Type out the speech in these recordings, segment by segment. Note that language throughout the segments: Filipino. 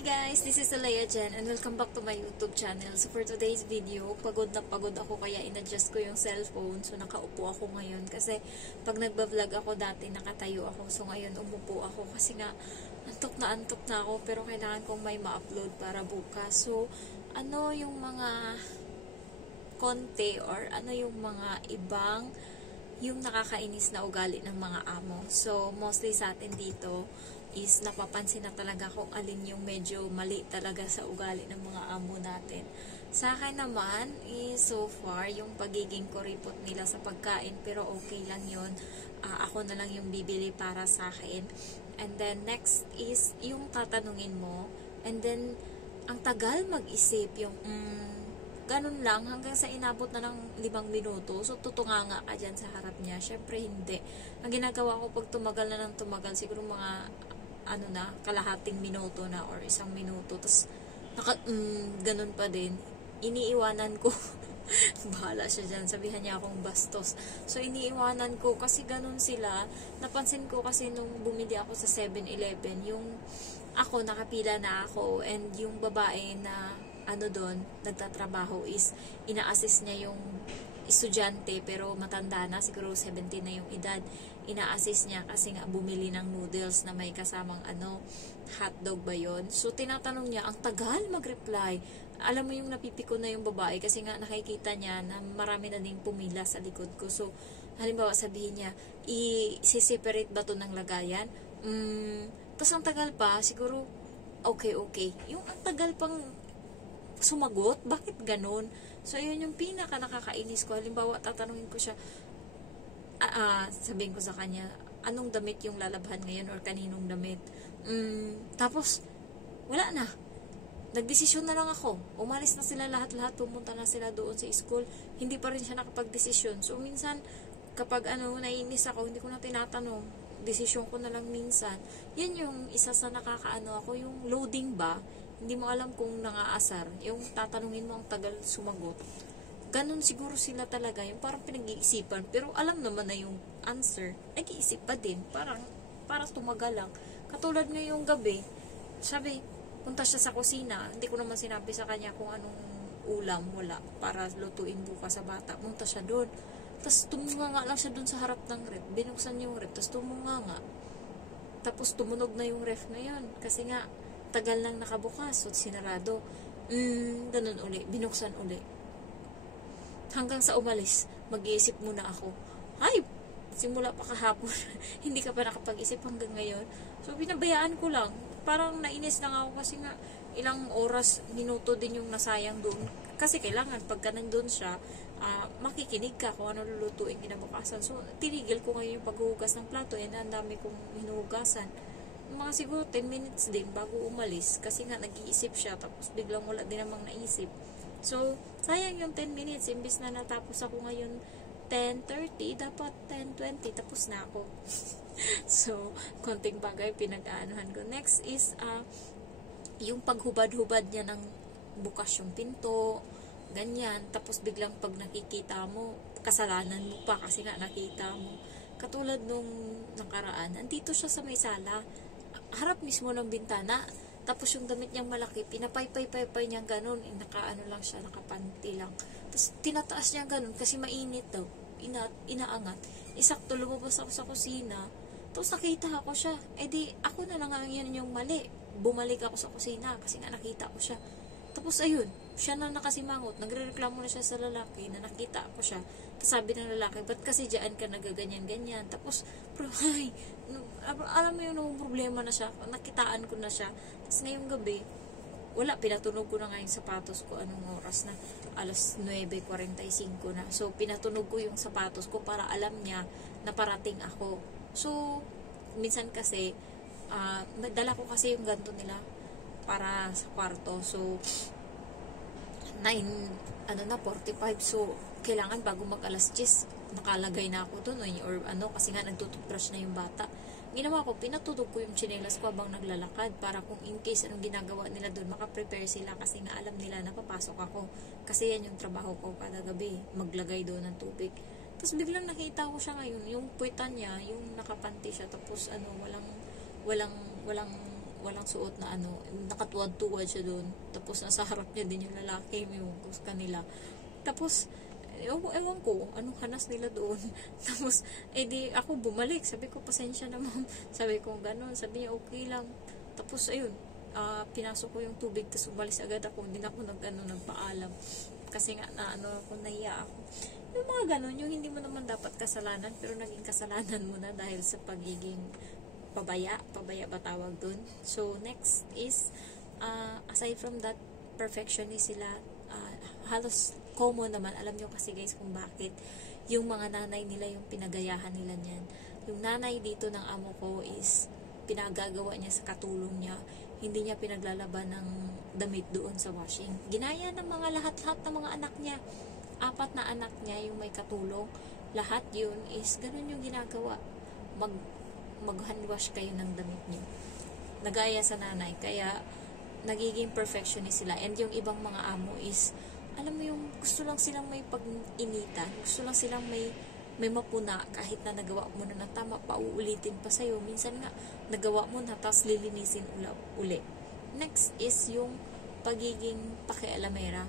Hi guys, this is Alea Jen and welcome back to my YouTube channel. So for today's video, pagod na pagod ako kaya in-adjust ko yung cellphone. So nakaupo ako ngayon kasi pag nagba-vlog ako dati nakatayo ako. So ngayon umupo ako kasi nga antok na ako pero kailangan kong may ma-upload para bukas. So ano yung mga konti or ano yung mga ibang yung nakakainis na ugali ng mga amo. So mostly sa atin dito is napapansin na talaga kung alin yung medyo mali talaga sa ugali ng mga amo natin. Sa akin naman, so far, yung pagiging kuripot nila sa pagkain, pero okay lang yun. Ako na lang yung bibili para sa akin. And then, next is yung tatanungin mo. And then, ang tagal mag-isip, yung ganun lang, hanggang sa inabot na ng 5 minuto. So, tutunganga ka dyan sa harap niya. Syempre, hindi. Ang ginagawa ko pag tumagal na ng tumagal, siguro mga kalahating minuto na or 1 minuto. Tapos, ganun pa din. Iniiwanan ko. Bahala siya dyan. Sabihan niya akong bastos. So, iniiwanan ko kasi ganun sila. Napansin ko kasi nung bumili ako sa 7-Eleven, yung ako, nakapila na ako, and yung babae na doon, nagtatrabaho is ina-assist niya yung estudyante pero matanda na, siguro 17 na yung edad. Ina-assist niya kasi nga bumili ng noodles na may kasamang hotdog ba yun. So tinatanong niya, ang tagal mag-reply. Alam mo yung napipiko na yung babae kasi nga nakikita niya na marami na ding pumila sa likod ko. So halimbawa sabihin niya, i-separate ba to ng lagayan? Tapos ang tagal pa, siguro okay. Yung ang tagal pang sumagot, bakit ganun? So, yun yung pinaka nakakainis ko. Halimbawa, tatanungin ko siya, sabihin ko sa kanya, anong damit yung lalabhan ngayon or kaninong damit? Tapos, wala na. Nagdesisyon na lang ako. Umalis na sila lahat-lahat, pumunta na sila doon sa school. Hindi pa rin siya nakapag-desisyon. So, minsan, kapag naiinis ako, hindi ko na tinatanong. Desisyon ko na lang minsan. Yan yung isa sa ako, yung loading ba? Hindi mo alam kung nangaasar. Yung tatanungin mo ang tagal sumagot. Ganun siguro sila talaga. Yung parang pinag-iisipan. Pero alam naman na yung answer. Nag-iisip pa din. Para tumagal lang. Katulad ngayong gabi, sabi, punta siya sa kusina. Hindi ko naman sinabi sa kanya kung anong ulam wala para lutuin bukas sa bata. Punta siya doon. Tapos tumunganga lang siya doon sa harap ng ref. Binuksan yung ref. Tapos tumunganga. Tapos tumunog na yung ref na yun. Kasi nga, tagal nang nakabukas. So, sinarado. Ganun uli. Binuksan uli. Hanggang sa umalis, mag-iisip muna ako. Ay! Simula pa kahapon. Hindi ka pa nakapag-isip hanggang ngayon. So, pinabayaan ko lang. Parang nainis lang ako kasi nga ilang oras, minuto din yung nasayang doon. Kasi kailangan, pagka nandun siya, makikinig ka kung ano lulutuin kinabukasan. So, tinigil ko ngayon yung paghuhugas ng plato. Ang dami kong hinuhugasan. Mga siguro 10 minutes din bago umalis kasi nga nag-iisip siya tapos biglang wala din namang naisip. So, sayang yung 10 minutes imbis na natapos ako ngayon 10:30, dapat 10:20 tapos na ako. So, konting bagay pinag-aanuhan ko. Next is yung paghubad-hubad niya ng bukas yung pinto, ganyan. Tapos biglang pag nakikita mo, kasalanan mo pa kasi nga nakita mo. Katulad nung nakaraan, andito siya sa may sala. Harap mismo ng bintana, tapos yung damit niyang malaki, pinapay-pay niyang ganun, nakaano lang siya, nakapanti lang. Tapos tinataas niya ganun kasi mainit daw, inaangat. Isakto lumabas ako sa kusina, tapos nakita ako siya, di ako na lang yun yung mali. Bumalik ako sa kusina kasi nga nakita ko siya. Tapos ayun, siya na nakasimangot, nagre-reklamo na siya sa lalaki na nakita ko siya. Tapos sabi ng lalaki, ba't kasi dyan ka nagaganyan-ganyan? Tapos, alam mo yung problema na siya, nakitaan ko na siya. Tapos ngayong gabi, wala, pinatunog ko na nga yung sapatos ko, anong oras na, alas 9:45 na. So, pinatunog ko yung sapatos ko para alam niya na parating ako. So, minsan kasi, dala ko kasi yung ganto nila para sa kwarto. So, 45. So, kailangan bago mag alas 10, nakalagay na ako doon. Or kasi nga nagtututbrush na yung bata. Ginawa ko, pinatutog ko yung tsinelas ko habang naglalakad para kung in case anong ginagawa nila doon, makaprepare sila kasi nga alam nila na papasok ako. Kasi yan yung trabaho ko kada gabi, maglagay doon ng tubig. Tapos biglang nakita ko siya ngayon, yung puwitan niya, yung nakapanti siya, tapos walang walang suot na ano, nakatuwad-tuwad siya doon. Tapos nasa harap niya din yung lalaki, yung kanila. Tapos, ewan ko, anong hanas nila doon. Tapos, di ako bumalik. Sabi ko, pasensya na ma'am. Sabi ko, ganun. Sabi niya, okay lang. Tapos, ayun, pinasok ko yung tubig, tapos umalis agad ako. Hindi na ako nagpaalam. Kasi nga, nahiya ako. Yung mga ganun, yung hindi mo naman dapat kasalanan, pero naging kasalanan mo na dahil sa pagiging pabaya ba tawag dun. So, next is, aside from that, perfectionist sila, halos common naman, alam nyo kasi guys kung bakit, yung mga nanay nila yung pinagayahan nila niyan. Yung nanay dito ng amo ko is, pinagagawa niya sa katulong niya, hindi niya pinaglalaban ng damit doon sa washing. Ginaya ng mga lahat-lahat ng mga anak niya. 4 na anak niya yung may katulong. Lahat yun is, ganun yung ginagawa. Mag-handwash kayo ng damit niyo. Nagaya sa nanay. Kaya, nagiging perfectionist sila. And yung ibang mga amo is, alam mo yung gusto lang silang may pag-initan. Gusto lang silang may mapuna kahit na nagawa mo na ng tama, pauulitin pa sa'yo. Minsan nga, nagawa mo na, tapos lilinisin uli. Next is yung pagiging pakialamera.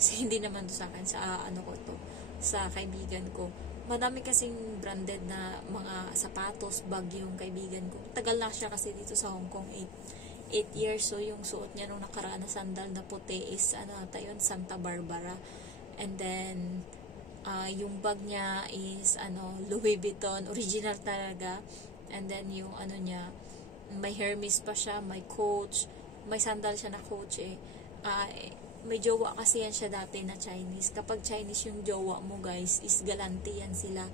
Kasi hindi naman to sa akin, sa kaibigan ko. Madami kasing branded na mga sapatos, bag yung kaibigan ko. Tagal na siya kasi dito sa Hong Kong, 8 years. So, yung suot niya nung nakaraan na sandal na puti is, Santa Barbara. And then, yung bag niya is, Louis Vuitton, original talaga. And then, yung niya, may Hermes pa siya, may Coach, may sandal siya na Coach may jowa kasi yan siya dati na Chinese. Kapag Chinese yung jowa mo guys, is galante yan sila.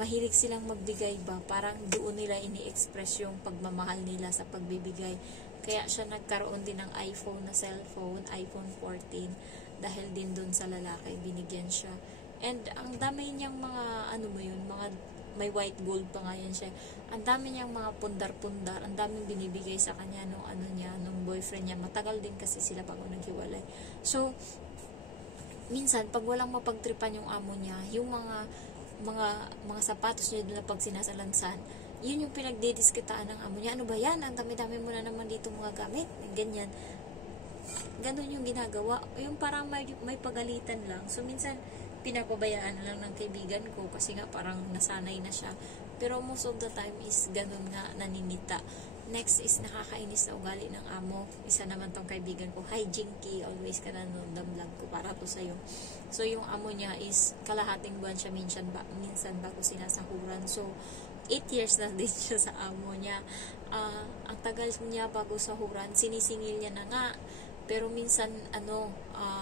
Mahilig silang magbigay ba, parang doon nila ini-express yung pagmamahal nila sa pagbibigay. Kaya siya nagkaroon din ng iPhone na cellphone, iPhone 14, dahil din doon sa lalaki, binigyan siya. And ang dami niyang mga, may white gold pa nga yan siya. Ang dami niyang mga pundar-pundar, ang daming binibigay sa kanya nung nung boyfriend niya. Matagal din kasi sila bago naghiwalay. So, minsan, pag walang mapagtripan yung amo niya, yung mga sapatos niya doon na pag sinasalansan, yun yung pinagdidiskitaan ng amo niya. Ano ba yan? Ang dami-dami mo na naman dito mga gamit. Ganyan. Ganun yung ginagawa. Yung parang may pagalitan lang. So, minsan, pinapabayaan na lang ng kaibigan ko kasi nga parang nasanay na siya. Pero most of the time is ganun nga, naninita. Next is nakakainis na ugali ng amo. Isa naman tong kaibigan ko. Hi Jinky, always ka nanonood ng vlog ko para to sa'yo. So yung amo niya is kalahating buwan siya minsan bago sinasahuran. So 8 years na din siya sa amo niya. Ang tagal niya bago sahuran, sinisingil niya na nga. Pero minsan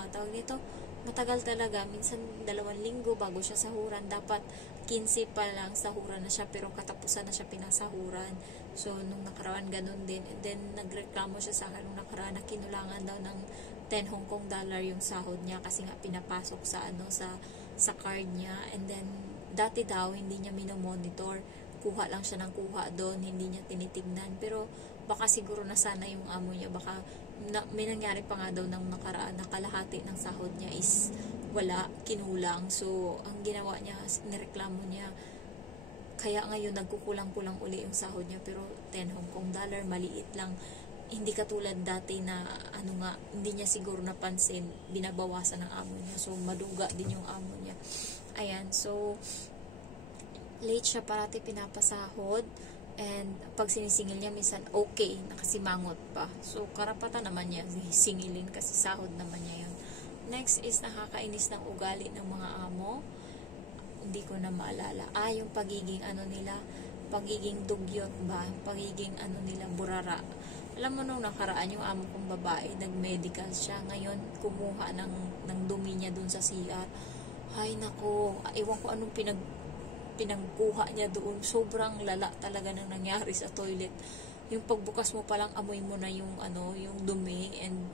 tawag nito, matagal talaga, minsan 2 linggo bago siya sahuran. Dapat 15 pa lang sahuran na siya, pero katapusan na siya pinasahuran. So, nung nakaraan ganun din. And then, nagreklamo siya sa akin nung nakaraan na kinulangan daw ng 10 Hong Kong dollar yung sahod niya kasi nga pinapasok sa card niya. And then, dati daw, hindi niya minomonitor. Kuha lang siya ng kuha doon, hindi niya tinitignan. Pero, baka siguro nasana yung amo niya, baka may nangyari pa nga daw ng nakaraan na kalahati ng sahod niya is wala, kinulang. So, ang ginawa niya, nireklamo niya. Kaya ngayon, nagkukulang-kulang uli yung sahod niya. Pero 10 Hong Kong dollar, maliit lang. Hindi katulad dati na, hindi niya siguro napansin, binabawasan ng amo niya. So, maduga din yung amo niya. Ayan, so, late siya parati pinapasahod. And pag sinisingil niya, minsan okay, nakasimangot pa. So, karapatan naman niya, singilin kasi sahod naman niya yun. Next is nakakainis ng ugali ng mga amo. Hindi ko na maalala. Yung pagiging pagiging dugyot ba? Pagiging nila, burara. Alam mo nung nakaraan yung amo kong babae, nag-medical siya. Ngayon, kumuha ng dumi niya dun sa CR. Ay, nako, ewan ko anong pinagkuha niya doon. Sobrang lala talaga nang nangyari sa toilet. Yung pagbukas mo palang amoy mo na yung dumi, and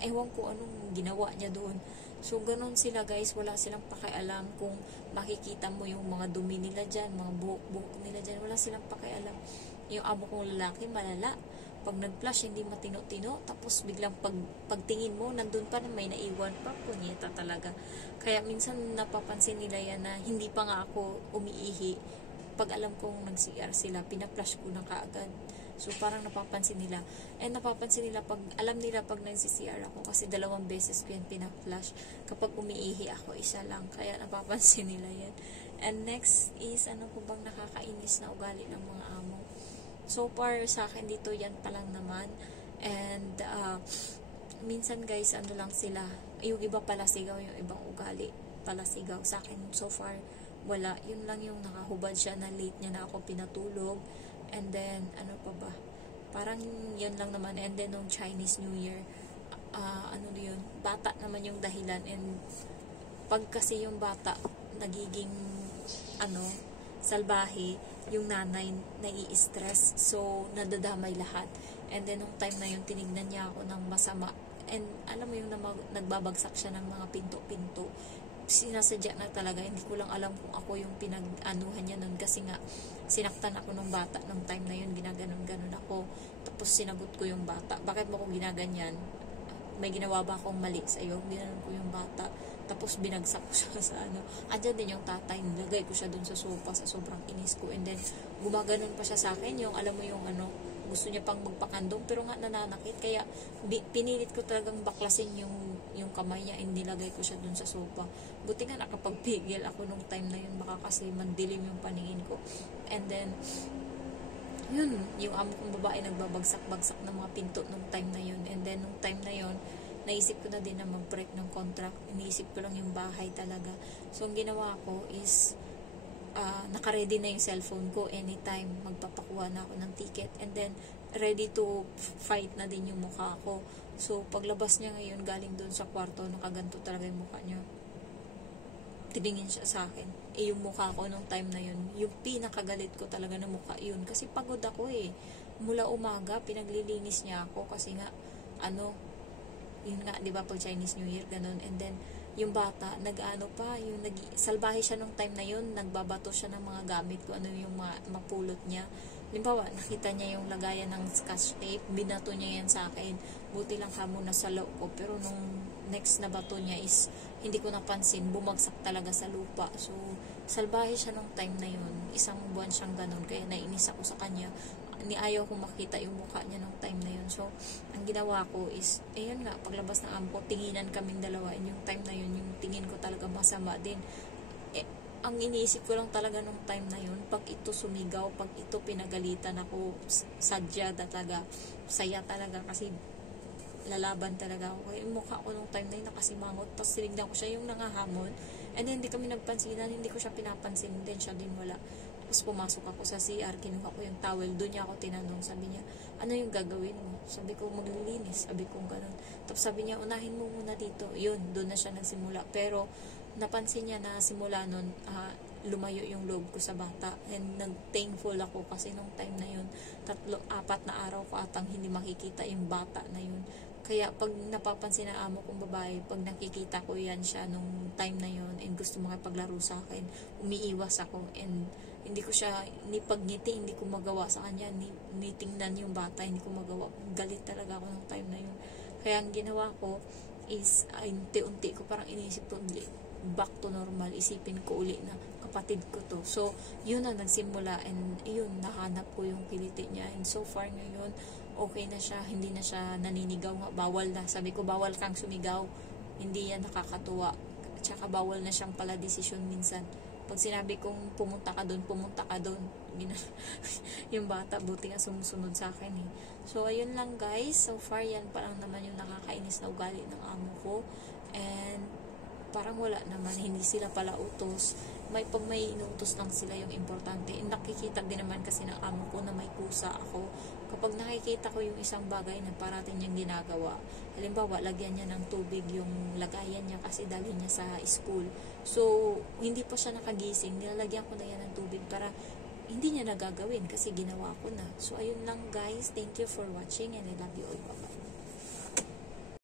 ewan ko anong ginawa niya doon. So ganun sila guys, wala silang pakialam kung makikita mo yung mga dumi nila dyan, mga buhok nila dyan, wala silang pakialam. Yung amo kong lalaki malala, pag nag-flash hindi matino-tino, tapos biglang pagtingin mo nandun pa na may naiwan pa, punyeta talaga. Kaya minsan napapansin nila yan na hindi pa nga ako umiihi, pag alam kong nag-CR sila, pina-flash ko na kaagad. So, parang napapansin nila. And napapansin nila, alam nila pag nagsi-CR ako, kasi 2 beses ko yan pina-flash. Kapag umiihi ako, isa lang. Kaya napapansin nila yan. And next is, ano po bang nakakainis na ugali ng mga amo? So far, sa akin dito, yan pa lang naman. And, minsan guys, ano lang sila, yung iba pala sigaw, yung ibang ugali pala sigaw. Sa akin, so far, wala. Yun lang yung nakahubad siya na late niya na ako pinatulog. And then, ano pa ba? Parang yun lang naman. And then, nung Chinese New Year, ano yun, bata naman yung dahilan. And, pag kasi yung bata, nagiging, salbahe, yung nanay, nai-stress. So, nadadamay lahat. And then, nung time na yun, tinignan niya ako ng masama. And, alam mo yung nagbabagsak siya ng mga pinto-pinto. Sinasadya na talaga, hindi ko lang alam kung ako yung pinag-anuhan niya nun, kasi nga sinaktan ako ng bata nung time na yun, ginaganon-ganon ako, tapos sinagot ko yung bata, bakit mo ko ginaganyan, may ginawa ba akong mali sa iyo? Ginanon ko yung bata, tapos binagsak ko siya sa andyan din yung tatay, nilagay ko siya dun sa sofa sa sobrang inis ko, and then gumaganon pa siya sa akin, yung alam mo yung gusto niya pang magpakandong, pero nga nananakit, kaya pinilit ko talagang baklasin yung kamay niya, and nilagay ko siya dun sa sofa. Buti nga nakapagpigil ako nung time na yun, baka kasi mandilim yung paningin ko. And then, yun, yung amo kong babae nagbabagsak-bagsak ng mga pinto nung time na yun. And then, nung time na yun, naisip ko na din na mag-break ng contract. Iniisip ko lang yung bahay talaga. So, ang ginawa ko is, naka-ready na yung cellphone ko anytime. Magpapakuha na ako ng ticket. And then, ready to fight na din yung mukha ko. So, paglabas niya ngayon, galing doon sa kwarto, nakaganto talaga yung mukha niya. Tiningin siya sa akin. Yung mukha ko nung time na yun, yung pinakagalit ko talaga na mukha yun. Kasi pagod ako Mula umaga, pinaglilinis niya ako kasi nga, yun nga, di ba, pag Chinese New Year, ganun. And then, yung bata, salbahe siya nung time na yun, nagbabato siya ng mga gamit ko, yung mapulot niya. Limbawa, nakita niya yung lagayan ng scotch tape, binato niya yan sa akin. Buti lang kamo nasa loob ko, pero nung next na bato niya is, hindi ko napansin, bumagsak talaga sa lupa. So, salbahe siya nung time na yun. 1 buwan siyang ganun, kaya nainis ako sa kanya. Ayaw ko makita yung mukha niya nung time na yun. So, ang ginawa ko is, ayun nga, paglabas ng amo ko, tinginan kaming dalawa. And yung time na yun, yung tingin ko talaga masama din. Ang iniisip ko lang talaga nung time na yun, pag ito sumigaw, pag ito pinagalitan ako, sadya talaga, saya talaga, kasi lalaban talaga ako. Kaya yung mukha ko nung time na yun, nakasimangot, tapos sinignan ko siya yung nangahamon, and then hindi kami nagpansinan, hindi ko siya pinapansin, then siya din wala. Tapos pumasok ako sa CR, kinuha ko yung towel, doon niya ako tinanong, sabi niya, ano yung gagawin mo? Sabi ko, maglilinis, sabi ko ganun. Tapos sabi niya, unahin mo muna dito. Yun, doon na siya nagsimula. Pero, napansin niya na simula nun, lumayo yung loob ko sa bata. And nag-thankful ako kasi nung time na yun, 4 na araw ko atang hindi makikita yung bata na yun. Kaya pag napapansin na amo kong babae, pag nakikita ko yan siya nung time na yun and gusto makipaglaro sa akin, umiiwas ako, and hindi ko siya ni pagngiti, hindi ko magawa sa kanya, ni tingnan yung bata, hindi ko magawa. Galit talaga ako nung time na yun. Kaya ang ginawa ko is, unti-unti ko parang inisip ko, back to normal, isipin ko uli na kapatid ko to. So, yun na nagsimula, and yun, nahanap ko yung kiliti niya, and so far ngayon, okay na siya, hindi na siya naninigaw nga, bawal na. Sabi ko, bawal kang sumigaw, hindi yan nakakatuwa. Tsaka bawal na siyang pala desisyon minsan. Pag sinabi kong pumunta ka doon, yung bata, buti nga sumusunod sa akin So, ayun lang guys. So far, yan parang naman yung nakakainis na ugali ng amo ko. And, parang wala naman, hindi sila pala utos. Pag may inuutos lang sila yung importante. And nakikita din naman kasi ng amo ko na may kusa ako. Kapag nakikita ko yung isang bagay na parating niyang ginagawa, halimbawa, lagyan niya ng tubig yung lagayan niya kasi dalhin niya sa school. So, hindi pa siya nakagising, nilalagyan ko na yan ng tubig para hindi niya nagagawin kasi ginawa ko na. So, ayun lang guys. Thank you for watching, and I love you all. Bye-bye.